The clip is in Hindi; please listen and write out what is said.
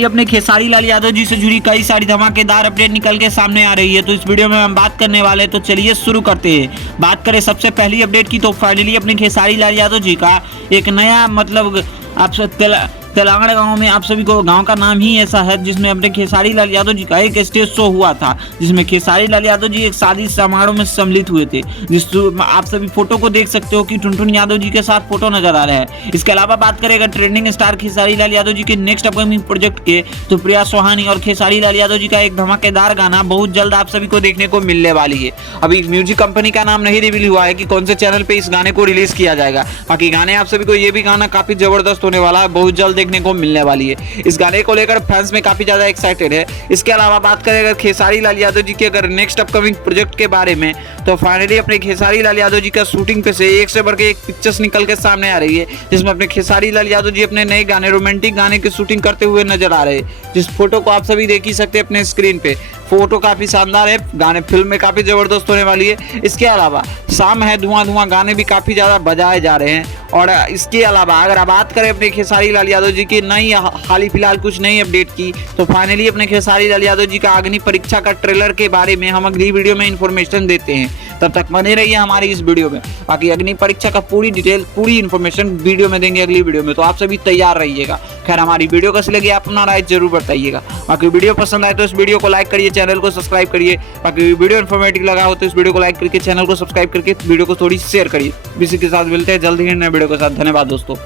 फाइनली अपने खेसारी लाल यादव जी से जुड़ी कई सारी धमाकेदार अपडेट निकल के सामने आ रही है। तो इस वीडियो में हम बात करने वाले हैं, तो चलिए शुरू करते हैं। बात करें सबसे पहली अपडेट की, तो फाइनली अपने खेसारी लाल यादव जी का एक नया आप तेलंगाना गांव में, आप सभी को गांव का नाम ही ऐसा है, जिसमें अपने खेसारी लाल यादव जी का एक स्टेज शो हुआ था, जिसमें खेसारी लाल यादव जी एक शादी समारोह में सम्मिलित हुए थे। आप सभी फोटो को देख सकते हो कि टुनटुन यादव जी के साथ फोटो नजर आ रहा है। इसके अलावा बात करें अगर ट्रेंडिंग स्टार खेसारी लाल यादव जी के नेक्स्ट अपकमिंग प्रोजेक्ट के, तो प्रिया सोहानी और खेसारी लाल यादव जी का एक धमाकेदार गाना बहुत जल्द आप सभी को देखने को मिलने वाली है। अभी म्यूजिक कंपनी का नाम नहीं रिवील हुआ है कि कौन से चैनल पे इस गाने को रिलीज किया जाएगा। बाकी गाने आप सभी को, ये भी गाना काफी जबरदस्त होने वाला है, बहुत जल्द देखने को मिलने वाली है। इस गाने को लेकर फैंस में काफी ज्यादा एक्साइटेड है। इसके अलावा बात करें अगर खेसारी लाल यादव जी के अगर नेक्स्ट अपकमिंग प्रोजेक्ट के बारे में, तो फाइनली अपने खेसारी लाल यादव जी का शूटिंग पे से एक से बढ़ के एक पिक्चर्स निकल के सामने आ रही है, जिसमें अपने खेसारी लाल यादव जी अपने नए गाने, रोमांटिक गाने की शूटिंग करते हुए नजर आ रहे हैं। जिस फोटो को आप सभी देख ही सकते हैं अपने स्क्रीन पे। फोटो काफी शानदार है, गाने फिल्म में काफी जबरदस्त होने वाली है। इसके अलावा शाम है धुआं धुआं गाने भी काफी ज्यादा बजाए जा रहे हैं। और इसके अलावा अगर आप बात करें अपने खेसारी लाल यादव जी की नई हाल ही फिलहाल कुछ नई अपडेट की, तो फाइनली अपने खेसारी लाल यादव जी का अग्नि परीक्षा का ट्रेलर के बारे में हम अगली वीडियो में इंफॉर्मेशन देते हैं। तब तक बने रहिए हमारी इस वीडियो में। बाकी अग्नि परीक्षा का पूरी डिटेल, पूरी इन्फॉर्मेशन वीडियो में देंगे अगली वीडियो में, तो आप सभी तैयार रहिएगा। खैर हमारी वीडियो कैसी लगी आप अपना राय जरूर बताइएगा। बाकी वीडियो पसंद आए तो इस वीडियो को लाइक करिए, चैनल को सब्सक्राइब करिए। बाकी वीडियो इन्फॉर्मेटिव लगा हो तो इस वीडियो को लाइक करके, चैनल को सब्सक्राइब करके वीडियो को थोड़ी शेयर करिए। इसी के साथ मिलते हैं जल्द ही नए वीडियो के साथ। धन्यवाद दोस्तों।